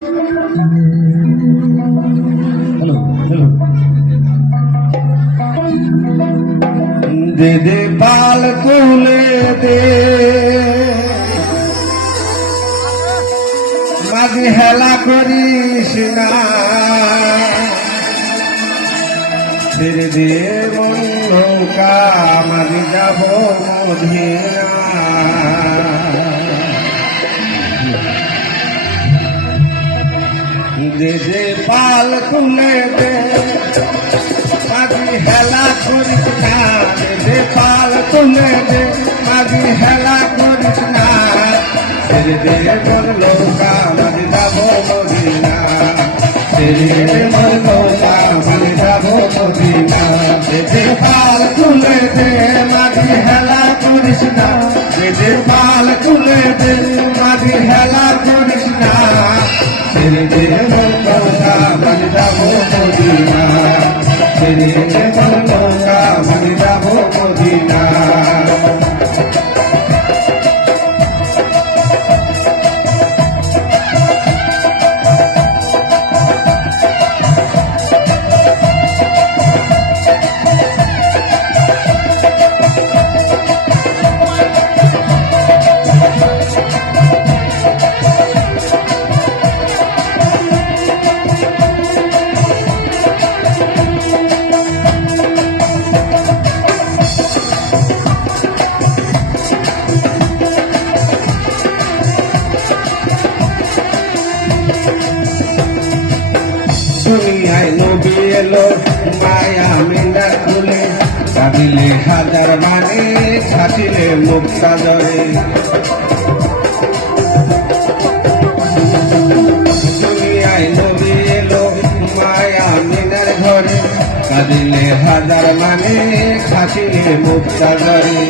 दे दे पाल तुले दे माঝি হেলা করিস না ছেড়ে দে মন নৌকা মাঝি যাব মদিনা দে দে পাল তুলে দে মাঝি হেলা করিস না দে দে পাল তুলে দে মাঝি হেলা করিস না ছেড়ে দে মন নৌকা মাঝি যাব মদিনা ছেড়ে দে মন নৌকা মাঝি যাব মদিনা দে দে পাল তুলে দে মাঝি হেলা করিস না দে দে পাল তুলে দে মাঝি হেলা করিস না ছেড়ে দে মন নৌকা মাঝি যাব মদিনা ছেড়ে দে মন নৌকা মাঝি যাব মদিনা দুনিয়ায় নবী এলো মায়া মিনার খুলে কাঁদিলে হাজার মানে খাটিলে মুক্তা জরে দুনিয়ায় নবী এলো মায়া মিনার ঘরে কাঁদিলে হাজার মানে খাটিলে মুক্তা জরে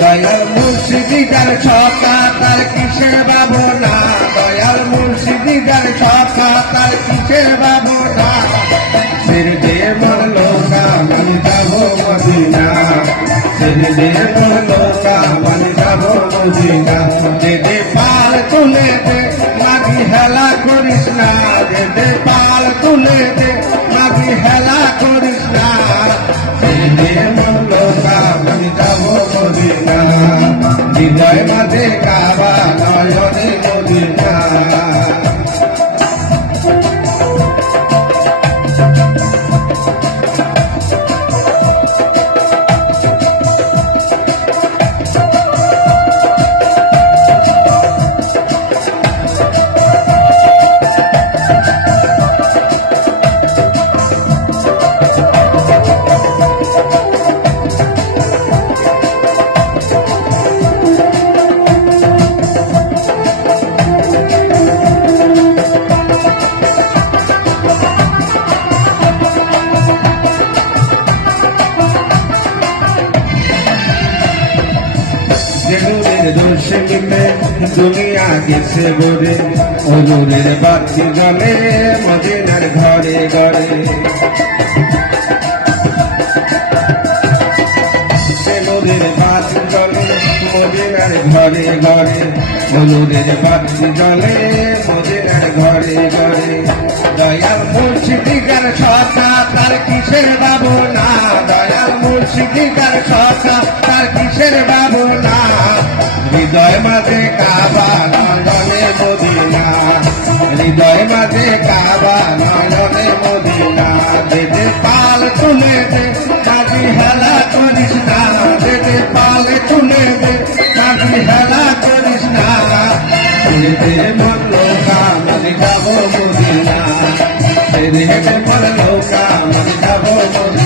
দয়াল মুর্শিদিগার ছকা তার কিসের ভাবনা দয়াল মুর্শিদিগার ছকা তার কিসের ভাবনা ছেড়ে দে মন নৌকা মাঝি যাব মদিনা ছেড়ে দে মন নৌকা মাঝি যাব মদিনা দে দে পাল তুলে দে মাঝি হেলা করিস না দে দে পাল তুলে দে মাঝি হেলা করিস না ছেড়ে দে মন নৌকা মাঝি যাব মদিনা হৃদয় মাঝে কাবা নয়নে মদিনা দুনিয়া গেছে বলে হুজুরের বাতি জ্বলে মদিনার ঘরে ঘরে নদীর বাতি জ্বলে মদিনার ঘরে ঘরে হুজুরের বাতি জ্বলে মদিনার ঘরে ঘরে দয়াল মুর্শিদিগার ছকা তার কিসের ভাবনা দয়াল মুর্শিদিগার ছকা তার কিসের ভাবনা হৃদয় মাঝে কাবা নয়নে মদিনা হৃদয় মাঝে কাবা নয়নে মদিনা দে দে পাল তুলে দে মাঝি হেলা করিস না দে দে পাল তুলে দে মাঝি হেলা করিস না ছেড়ে দে মন নৌকা মাঝি যাব মদিনা ছেড়ে দে মন নৌকা মাঝি যাব মদিনা